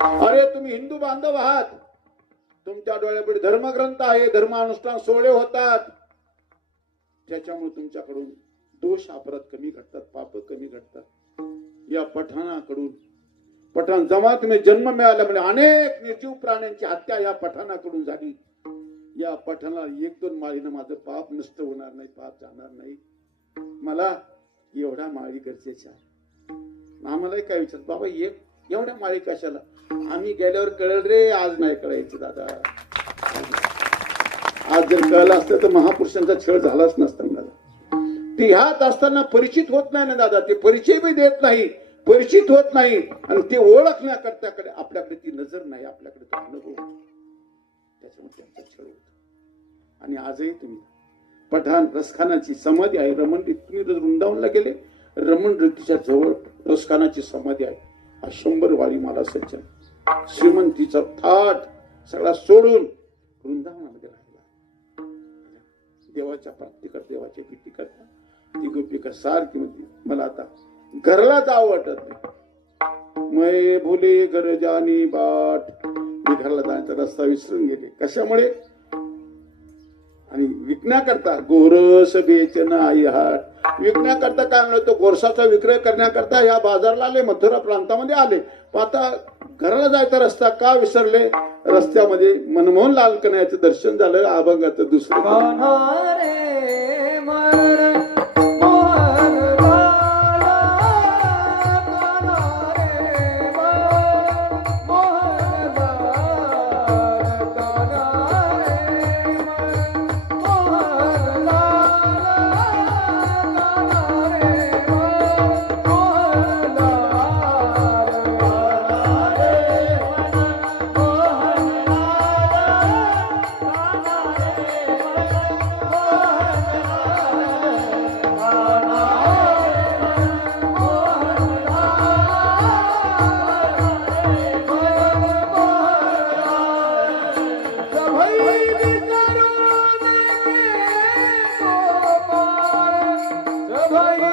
अरे तुम्ही हिंदू बांधव आहात, तुमच्या डोळ्यापुढे धर्मग्रंथ आहे, धर्मानुष्ठान सोहळे होतात, त्याच्यामुळे तुमच्याकडून दोष अपराध कमी घडतात, पाप कमी घडतात. या पठाणाकडून, पठाण जमातीने जन्म मिळाला म्हणजे अनेक निर्जीव प्राण्यांची हत्या या पठाणाकडून झाली. या पठाणाला एक दोन माळीनं माझं पाप नष्ट होणार नाही, पाप जाणार नाही. मला एवढा माळी गरजेच्या. आम्हालाही काय विचार, बाबा एवढ्या माळी कशाला? आम्ही गेल्यावर कळलं रे, आज नाही कळायचं दादा. आज जर कळलं असतं तर महापुरुषांचा छळ झालाच नसता दादा. ते ह्यात असताना परिचित होत नाही ना दादा, ते परिचय बी देत नाही, परिचित होत नाही, आणि ते ओळखण्याकरता आपल्याकडे ती नजर नाही, आपल्याकडे तो अनुभव, त्याच्यामुळे त्यांचा छळ होतो. आणि आजही तुम्ही पठाण रसखानाची समाधी आहे रमणगीत, तुम्ही वृंदावनला गेले, रमणगीतीच्या जवळ रसखानाची समाधी आहे. 100 वारी मला सज्जन श्रीमंतीचा थाट सगळा सोडून वृंदावनामध्ये राहिला. देवाच्या प्राप्ती कर, देवाची भीती करता. ती गोपिका सारखी म्हणते, मला आता घरला जावं वाटत नाही. मै भुले घर जानी बाट, मी घरला जाण्याचा रस्ता विसरून गेले. कशामुळे? आणि विकण्याकरता गोरस बेचना आई हाट, विकण्याकरता काय म्हणतो, गोरसाचा विक्रय करण्याकरता या बाजारला आले, मथुरा प्रांतामध्ये आले. पण आता घराला जायचा रस्ता का विसरले? रस्त्यामध्ये मनमोहन लाल कन्हैयाचं दर्शन झालं, अभंगाचं दुसरं Bye.